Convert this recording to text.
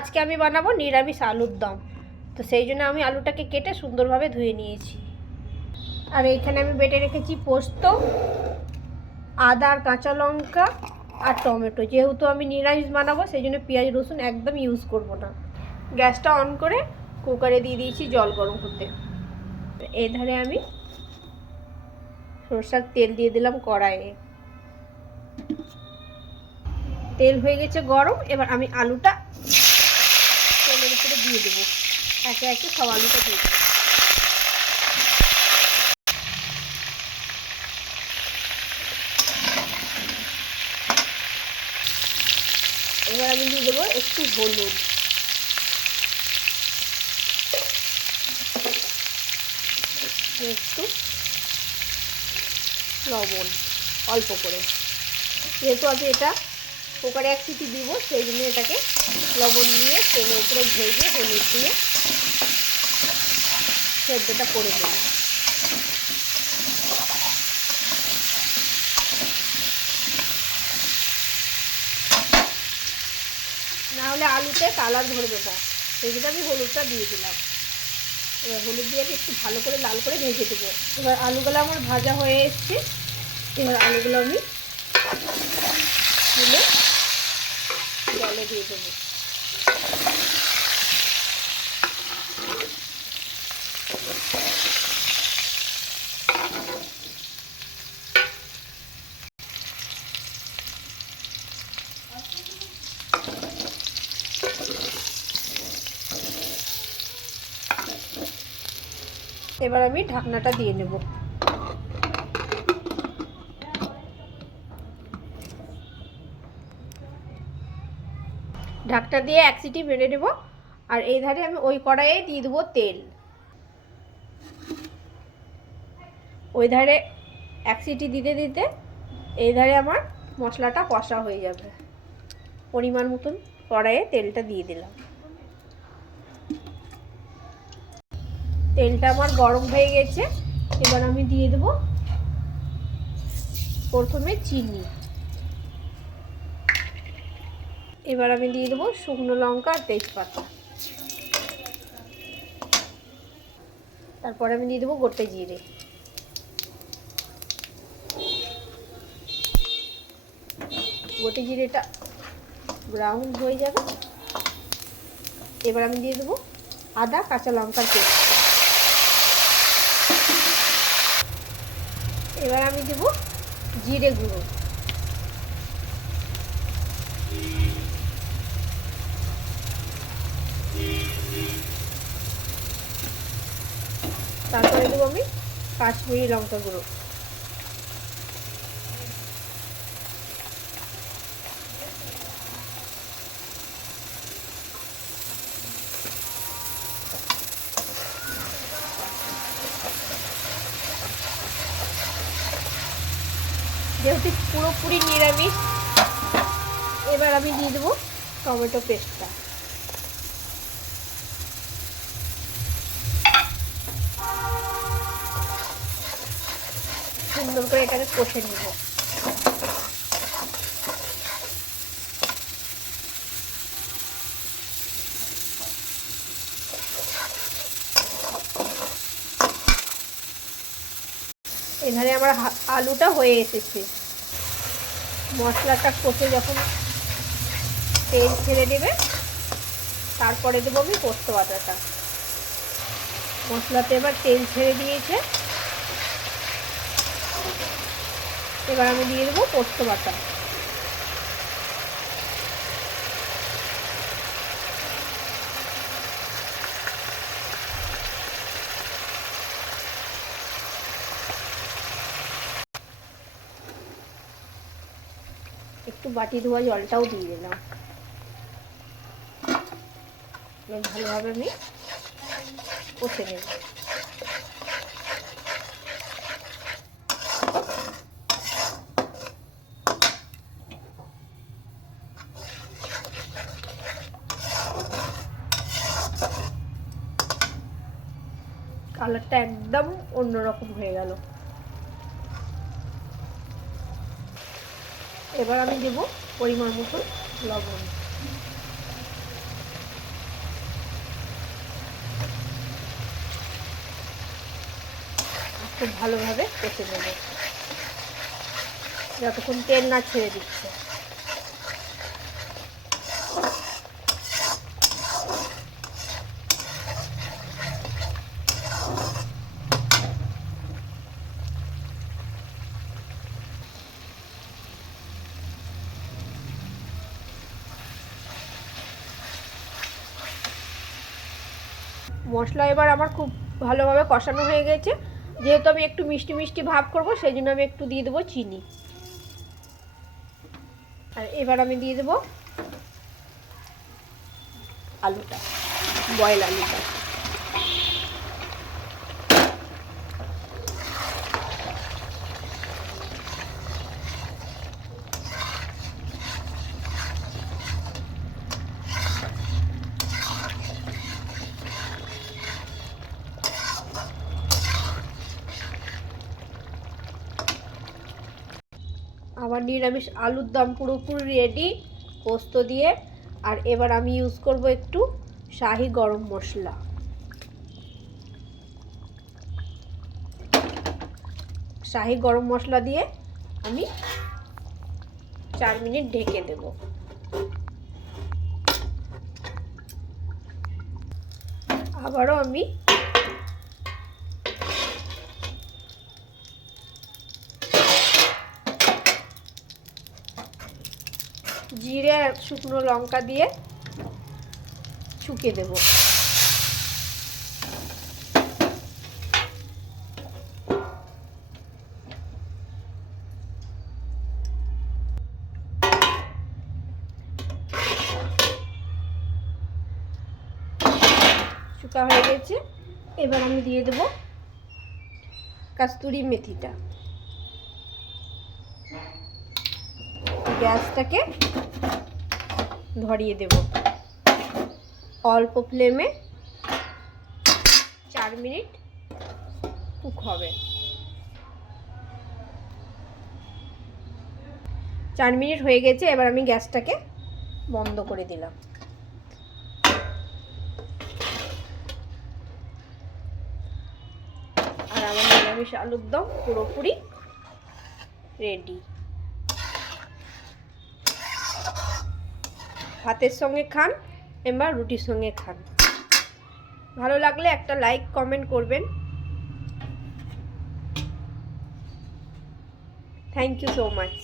আজকে আমি বানাবো নিরামিষ আলুর দম। তো সেই জন্য আমি আলুটাকে কেটে সুন্দরভাবে ধুয়ে নিয়েছি। আর এইখানে আমি বেটে রেখেছি পোস্ত, আদা আর কাঁচা লঙ্কা আর টমেটো। যেহেতু আমি নিরামিষ বানাবো সেই জন্য পেঁয়াজ রসুন একদম ইউজ করব না। গ্যাসটা অন করে কুকারে দিয়ে দিয়েছি জল গরম হতে। এই ধারে আমি সরষের তেল দিয়ে দিলাম কড়াইয়ে। তেল হয়ে গেছে গরম। এবার আমি আলুটা তেলের উপরে দিয়ে দেবো। একে একে সব আলুটা দিয়ে দেবো। এবার আমি দিয়ে দেবো একটু হলুদ, একটু লবণ অল্প করে। যেহেতু আমি এটা কুকারে 1 সিটি দিব সেই জন্য এটাকে লবণ দিয়ে তেলের উপরে ভেজে হলুদ দিয়ে সেদ্ধটা করে দেব। নাহলে আলুতে কালার ধরবে না, সেই জন্য আমি হলুদটা দিয়ে দিলাম। এবার হলুদ দিয়ে একটু ভালো করে লাল করে ভেজে দেবো। এবার আলুগুলো আমার ভাজা হয়ে এসছে। এবার আলুগুলো আমি তুলে জলে দিয়ে দেবো। এবার আমি ঢাকনাটা দিয়ে নেব। ঢাকনা দিয়ে 1 সিটি মেরে নেব। আর এই ধারে আমি ওই কড়াইয়ে দিয়ে দেবো তেল। ওই ধারে 1 সিটি দিতে দিতে এই ধারে আমার মশলাটা কষা হয়ে যাবে। পরিমাণ মতন কড়াইয়ে তেলটা দিয়ে দিলাম। তেলটা আমার গরম হয়ে গেছে। এবার আমি দিয়ে দেব প্রথমে চিনি। এবার আমি দিয়ে দেবো শুকনো লঙ্কা আর তেজপাতা। তারপরে আমি দিয়ে দেবো গোটা জিরে। গোটা জিরেটা ব্রাউন হয়ে যাবে। এবার আমি দিয়ে দেবো আদা কাঁচা লঙ্কার পেস্ট। এবার আমি দেবো জিরে গুঁড়ো। তারপরে দেবো আমি কাশ্মীরি লঙ্কা গুঁড়ো। যেহেতু পুরোপুরি নিরামিষ, এবার আমি দিয়ে দেবো টমেটো পেস্টটা। সুন্দর করে এটাকে কষে নেব। এখানে আমার আলুটা হয়ে এসেছে। মশলাটা কষে যখন তেল ছেড়ে দেবে তারপরে দেবো আমি পোস্ত বাটাটা। মশলাতে এবার তেল ছেড়ে দিয়েছে। এবার আমি দিয়ে দেবো পোস্ত বাটা। একটু বাটি ধোয়া জলটাও দিয়ে দিলাম। ভালোভাবে আমি কষে নেব। কালারটা একদম অন্যরকম হয়ে গেল। এবার আমি দেব পরিমাণ মতো লবণ। খুব ভালোভাবে কষে নেব যতক্ষণ তেল না ছেড়ে দিচ্ছে। মশলা এবার আমার খুব ভালোভাবে কষানো হয়ে গেছে। যেহেতু আমি একটু মিষ্টি মিষ্টি ভাব করব, সেই জন্য আমি একটু দিয়ে দেবো চিনি। আর এবার আমি দিয়ে দেবো আলুটা, বয়েল আলুটা। আমার নিরামিষ আলুর দম পুরোপুরি রেডি পোস্ত দিয়ে। আর এবার আমি ইউজ করব একটু শাহি গরম মশলা। শাহি গরম মশলা দিয়ে আমি 4 মিনিট ঢেকে দেব। আবারও আমি জিরে আর শুকনো লঙ্কা দিয়ে শুকিয়ে দেব। শুকা হয়ে গেছে। এবার আমি দিয়ে দেব কস্তুরি মেথিটা। গ্যাসটাকে ধরিয়ে দেব অল্প ফ্লেমে। 4 মিনিট কুক হবে। 4 মিনিট হয়ে গেছে। এবার আমি গ্যাসটাকে বন্ধ করে দিলাম। আর আমার নিরামিষ আলুর দম পুরোপুরি রেডি। ভাতের সঙ্গে খান কিংবা রুটির সঙ্গে খান। ভালো লাগলে একটা লাইক কমেন্ট করবেন। Thank you so much.